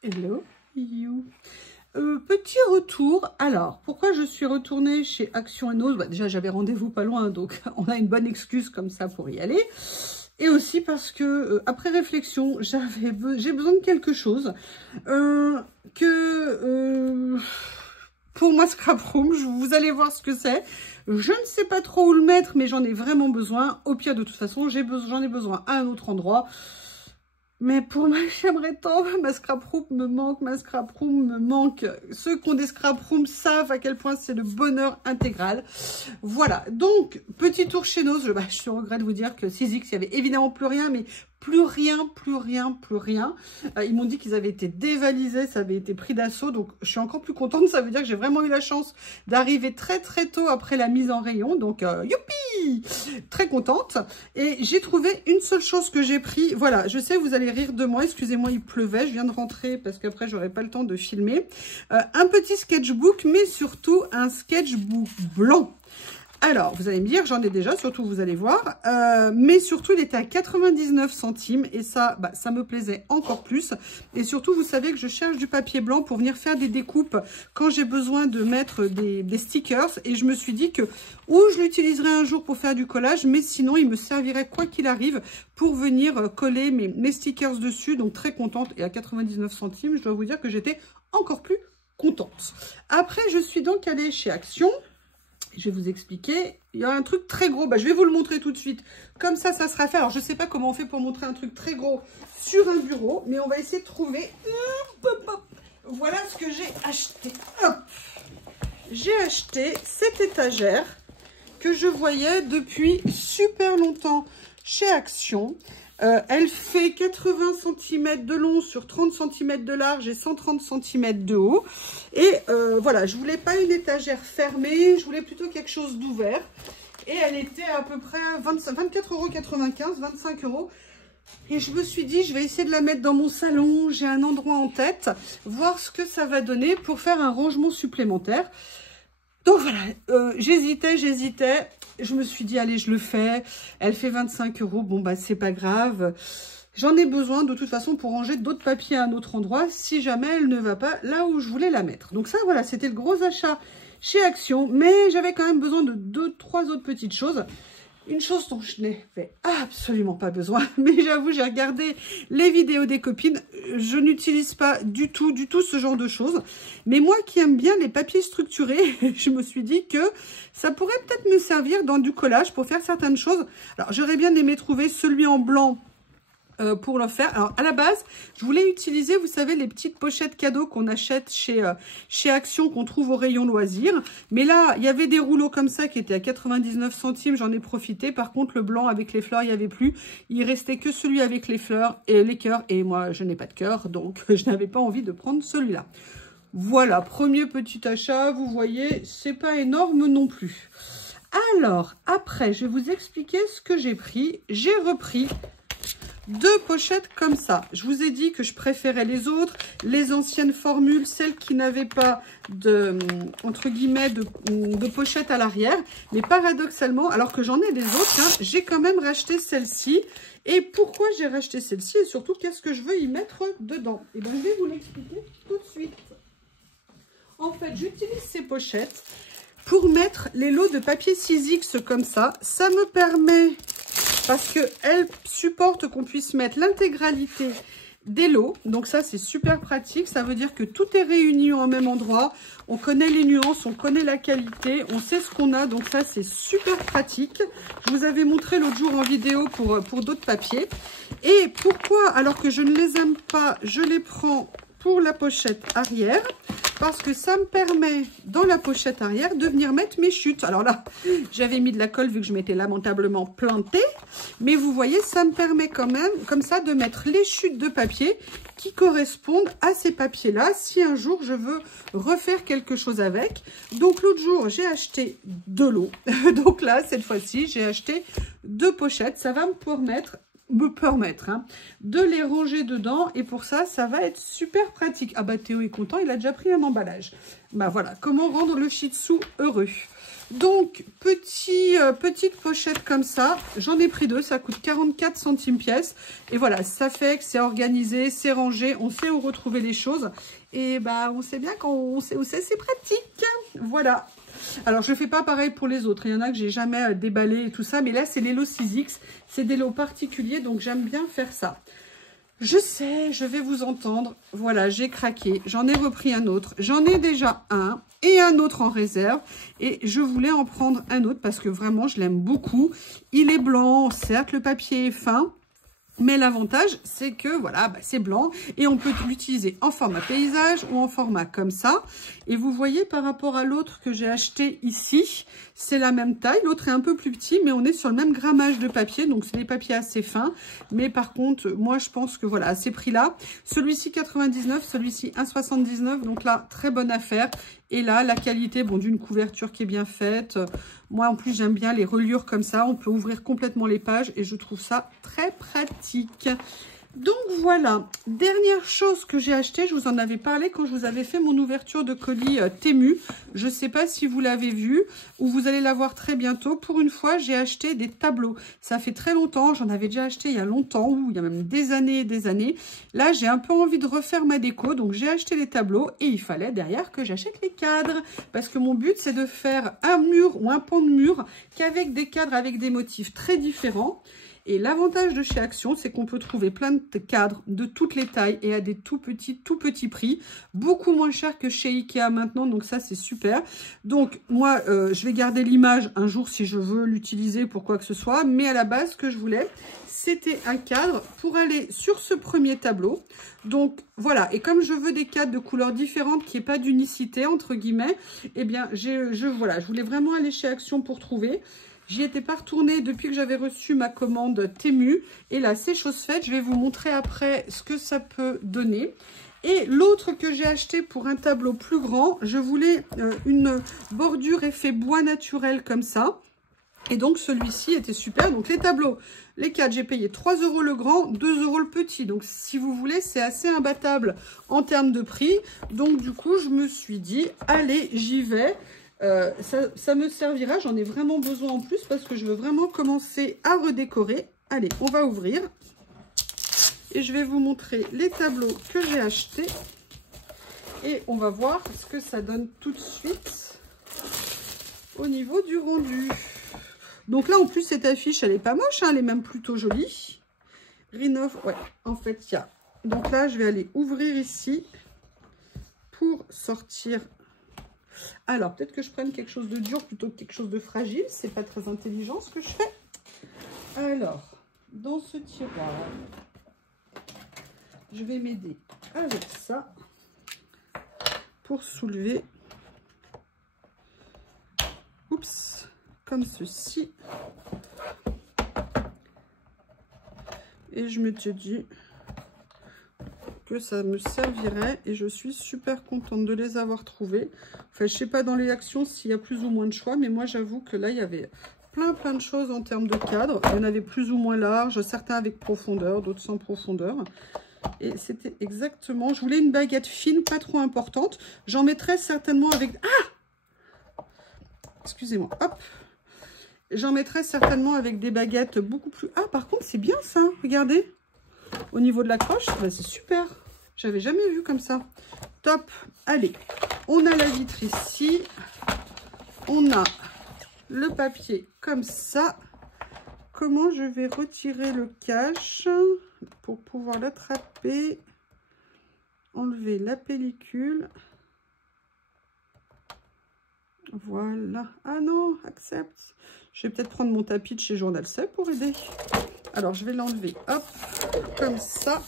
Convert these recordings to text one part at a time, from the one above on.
Hello you. Petit retour. Alors, pourquoi je suis retournée chez Action & Ose? Déjà, j'avais rendez-vous pas loin, donc on a une bonne excuse comme ça pour y aller. Et aussi parce que, après réflexion, j'ai besoin de quelque chose pour moi, Scrap Room, vous allez voir ce que c'est. Je ne sais pas trop où le mettre, mais j'en ai vraiment besoin. Au pire, de toute façon, j'en ai besoin à un autre endroit. Mais pour moi, j'aimerais tant, ma scrap room me manque, ma scrap room me manque. Ceux qui ont des scrap rooms savent à quel point c'est le bonheur intégral. Voilà, donc, petit tour chez Nose. Je suis au regret de vous dire que 6X, il n'y avait évidemment plus rien, mais plus rien. Ils m'ont dit qu'ils avaient été dévalisés, ça avait été pris d'assaut, donc je suis encore plus contente. Ça veut dire que j'ai vraiment eu la chance d'arriver très tôt après la mise en rayon, donc youpi, très contente. Et j'ai trouvé une seule chose que j'ai pris. Voilà, je sais, vous allez rire de moi, excusez-moi, il pleuvait, je viens de rentrer parce qu'après j'aurai pas le temps de filmer. Un petit sketchbook, mais surtout un sketchbook blanc. Alors, vous allez me dire, j'en ai déjà, surtout vous allez voir, mais surtout il était à 99 centimes et ça, ça me plaisait encore plus. Et surtout, vous savez que je cherche du papier blanc pour venir faire des découpes quand j'ai besoin de mettre des stickers. Et je me suis dit que, ou je l'utiliserai un jour pour faire du collage, mais sinon il me servirait quoi qu'il arrive pour venir coller mes stickers dessus. Donc très contente, et à 99 centimes, je dois vous dire que j'étais encore plus contente. Après, je suis donc allée chez Action. Je vais vous expliquer. Il y a un truc très gros. Je vais vous le montrer tout de suite. Comme ça, ça sera fait. Alors, je ne sais pas comment on fait pour montrer un truc très gros sur un bureau. Mais on va essayer de trouver. Voilà ce que j'ai acheté. J'ai acheté cette étagère que je voyais depuis super longtemps chez Action. Elle fait 80 cm de long sur 30 cm de large et 130 cm de haut. Et voilà, je voulais pas une étagère fermée, je voulais plutôt quelque chose d'ouvert. Et elle était à peu près 24,95 €, 25 €. Et je me suis dit, je vais essayer de la mettre dans mon salon. J'ai un endroit en tête, voir ce que ça va donner pour faire un rangement supplémentaire. Donc voilà, j'hésitais. Je me suis dit, allez, je le fais. Elle fait 25 €. Bon, c'est pas grave. J'en ai besoin de toute façon pour ranger d'autres papiers à un autre endroit si jamais elle ne va pas là où je voulais la mettre. Donc ça, voilà, c'était le gros achat chez Action. Mais j'avais quand même besoin de 2-3 autres petites choses. Une chose dont je n'avais absolument pas besoin, mais j'avoue, j'ai regardé les vidéos des copines, je n'utilise pas du tout ce genre de choses. Mais moi qui aime bien les papiers structurés, je me suis dit que ça pourrait peut-être me servir dans du collage pour faire certaines choses. Alors, j'aurais bien aimé trouver celui en blanc pour le faire. Alors, à la base, je voulais utiliser, vous savez, les petites pochettes cadeaux qu'on achète chez Action, qu'on trouve au rayon loisirs. Mais là, il y avait des rouleaux comme ça qui étaient à 99 centimes. J'en ai profité. Par contre, le blanc avec les fleurs, il n'y avait plus. Il restait que celui avec les fleurs et les cœurs. Et moi, je n'ai pas de cœur, donc je n'avais pas envie de prendre celui-là. Voilà, premier petit achat. Vous voyez, c'est pas énorme non plus. Alors, après, je vais vous expliquer ce que j'ai pris. J'ai repris 2 pochettes comme ça. Je vous ai dit que je préférais les autres, les anciennes formules, celles qui n'avaient pas de, entre guillemets, de pochette à l'arrière. Mais paradoxalement, alors que j'en ai des autres, j'ai quand même racheté celle-ci. Et pourquoi j'ai racheté celle-ci et surtout, qu'est-ce que je veux y mettre dedans? Et bien, je vais vous l'expliquer tout de suite. En fait, j'utilise ces pochettes pour mettre les lots de papier 6X comme ça. Ça me permet, parce qu'elle supporte qu'on puisse mettre l'intégralité des lots. Donc ça, c'est super pratique. Ça veut dire que tout est réuni en même endroit. On connaît les nuances, on connaît la qualité, on sait ce qu'on a. Donc ça, c'est super pratique. Je vous avais montré l'autre jour en vidéo pour d'autres papiers. Et pourquoi, alors que je ne les aime pas, je les prends pour la pochette arrière? Parce que ça me permet, dans la pochette arrière, de venir mettre mes chutes. Alors là, j'avais mis de la colle vu que je m'étais lamentablement plantée. Mais vous voyez, ça me permet quand même, comme ça, de mettre les chutes de papier qui correspondent à ces papiers-là, si un jour je veux refaire quelque chose avec. Donc l'autre jour, j'ai acheté de l'eau. Donc là, cette fois-ci, j'ai acheté 2 pochettes. Ça va me permettre de les ranger dedans, et pour ça, ça va être super pratique. Ah bah Théo est content, il a déjà pris un emballage. Bah voilà, comment rendre le Shih Tzu heureux. Donc, petite pochette comme ça. J'en ai pris 2. Ça coûte 44 centimes pièce. Et voilà, ça fait que c'est organisé, c'est rangé. On sait où retrouver les choses. Et bah, on sait bien quand on sait où c'est pratique. Voilà. Alors, je ne fais pas pareil pour les autres. Il y en a que j'ai jamais déballé et tout ça. Mais là, c'est les lots 6X. C'est des lots particuliers. Donc, j'aime bien faire ça. Je sais, je vais vous entendre. Voilà, j'ai craqué. J'en ai repris un autre. J'en ai déjà un et un autre en réserve. Et je voulais en prendre un autre parce que vraiment, je l'aime beaucoup. Il est blanc. Certes, le papier est fin. Mais l'avantage, c'est que voilà, bah, c'est blanc et on peut l'utiliser en format paysage ou en format comme ça. Et vous voyez par rapport à l'autre que j'ai acheté ici, c'est la même taille. L'autre est un peu plus petit, mais on est sur le même grammage de papier. Donc, c'est des papiers assez fins. Mais par contre, moi, je pense que voilà, à ces prix-là, celui-ci 99, celui-ci 1,79. Donc là, très bonne affaire. Et là, la qualité, bon, d'une couverture qui est bien faite. Moi, en plus, j'aime bien les reliures comme ça. On peut ouvrir complètement les pages et je trouve ça très pratique. Donc, voilà. Dernière chose que j'ai acheté, je vous en avais parlé quand je vous avais fait mon ouverture de colis Temu. Je ne sais pas si vous l'avez vu ou vous allez la voir très bientôt. Pour une fois, j'ai acheté des tableaux. Ça fait très longtemps. J'en avais déjà acheté il y a longtemps ou il y a même des années et des années. Là, j'ai un peu envie de refaire ma déco. Donc, j'ai acheté les tableaux et il fallait derrière que j'achète les cadres. Parce que mon but, c'est de faire un mur ou un pan de mur qu'avec des cadres avec des motifs très différents. Et l'avantage de chez Action, c'est qu'on peut trouver plein de cadres de toutes les tailles et à des tout petits prix. Beaucoup moins cher que chez Ikea maintenant, donc ça, c'est super. Donc, moi, je vais garder l'image un jour si je veux l'utiliser pour quoi que ce soit. Mais à la base, ce que je voulais, c'était un cadre pour aller sur ce premier tableau. Donc, voilà. Et comme je veux des cadres de couleurs différentes, qui n'y ait pas d'unicité, entre guillemets, eh bien, voilà, je voulais vraiment aller chez Action pour trouver. J'y étais pas retournée depuis que j'avais reçu ma commande Temu. Et là, c'est chose faite. Je vais vous montrer après ce que ça peut donner. Et l'autre que j'ai acheté pour un tableau plus grand, je voulais une bordure effet bois naturel comme ça. Et donc, celui-ci était super. Donc, les tableaux, les 4, j'ai payé 3 € le grand, 2 € le petit. Donc, si vous voulez, c'est assez imbattable en termes de prix. Donc, du coup, je me suis dit, allez, j'y vais. Ça me servira, j'en ai vraiment besoin en plus parce que je veux vraiment commencer à redécorer. Allez, on va ouvrir et je vais vous montrer les tableaux que j'ai achetés et on va voir ce que ça donne tout de suite au niveau du rendu. Donc là, en plus, cette affiche, elle est pas moche, hein, elle est même plutôt jolie. Rinov, ouais, en fait, il y a. Donc là, je vais aller ouvrir ici pour sortir. Alors, peut-être que je prenne quelque chose de dur plutôt que quelque chose de fragile. C'est pas très intelligent ce que je fais. Alors, dans ce tiroir, je vais m'aider avec ça pour soulever. Oups, comme ceci. Et je m'étais dit que ça me servirait et je suis super contente de les avoir trouvés. Enfin, je sais pas dans les Actions s'il y a plus ou moins de choix, mais moi j'avoue que là il y avait plein de choses en termes de cadre. Il y en avait plus ou moins large, certains avec profondeur, d'autres sans profondeur. Et c'était exactement, je voulais une baguette fine, pas trop importante. J'en mettrais certainement avec... Ah! Excusez-moi, hop! J'en mettrais certainement avec des baguettes beaucoup plus... Ah, par contre, c'est bien ça, regardez. Au niveau de l'accroche, bah, c'est super. J'avais jamais vu comme ça. Top. Allez, on a la vitre ici. On a le papier comme ça. Comment je vais retirer le cache pour pouvoir l'attraper? Enlever la pellicule. Voilà. Ah non, accepte. Je vais peut-être prendre mon tapis de chez Journal C pour aider. Alors, je vais l'enlever, hop, comme ça.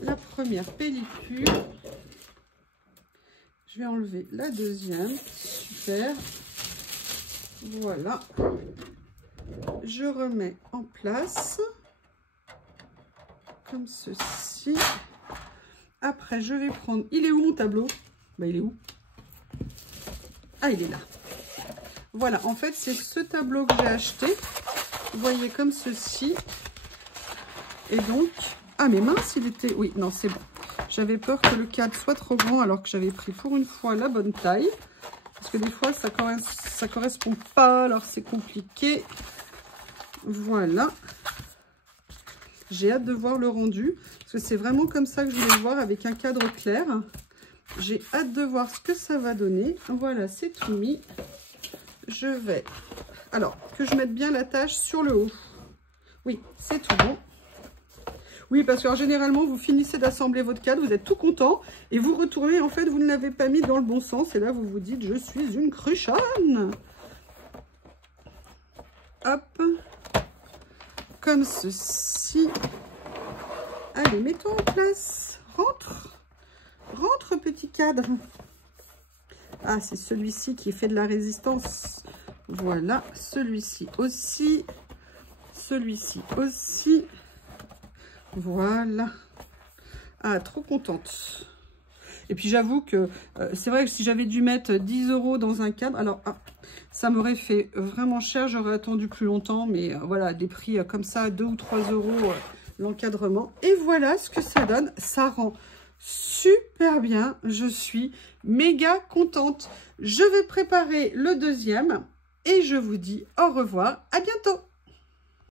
La première pellicule. Je vais enlever la deuxième. Super. Voilà. Je remets en place. Comme ceci. Après, je vais prendre... Il est où mon tableau? Bah, il est où? Ah, il est là. Voilà, en fait, c'est ce tableau que j'ai acheté. Vous voyez, comme ceci. Et donc... Ah, mais mince, il était... Oui, non, c'est bon. J'avais peur que le cadre soit trop grand, alors que j'avais pris pour une fois la bonne taille. Parce que des fois, ça correspond pas, alors c'est compliqué. Voilà. J'ai hâte de voir le rendu, parce que c'est vraiment comme ça que je voulais le voir, avec un cadre clair. J'ai hâte de voir ce que ça va donner. Voilà, c'est tout mis. Je vais... Alors, que je mette bien la tâche sur le haut. Oui, c'est tout bon. Oui, parce que généralement, vous finissez d'assembler votre cadre, vous êtes tout content, et vous retournez, en fait, vous ne l'avez pas mis dans le bon sens, et là, vous vous dites, je suis une cruchonne. Hop. Comme ceci. Allez, mettons en place. Rentre. Rentre, petit cadre. Ah, c'est celui-ci qui fait de la résistance. Voilà, celui-ci aussi. Celui-ci aussi. Voilà. Ah, trop contente. Et puis j'avoue que c'est vrai que si j'avais dû mettre 10 € dans un cadre, alors ça m'aurait fait vraiment cher, j'aurais attendu plus longtemps, mais voilà, des prix comme ça, 2 ou 3 € l'encadrement. Et voilà ce que ça donne, ça rend super bien, je suis méga contente. Je vais préparer le deuxième et je vous dis au revoir, à bientôt.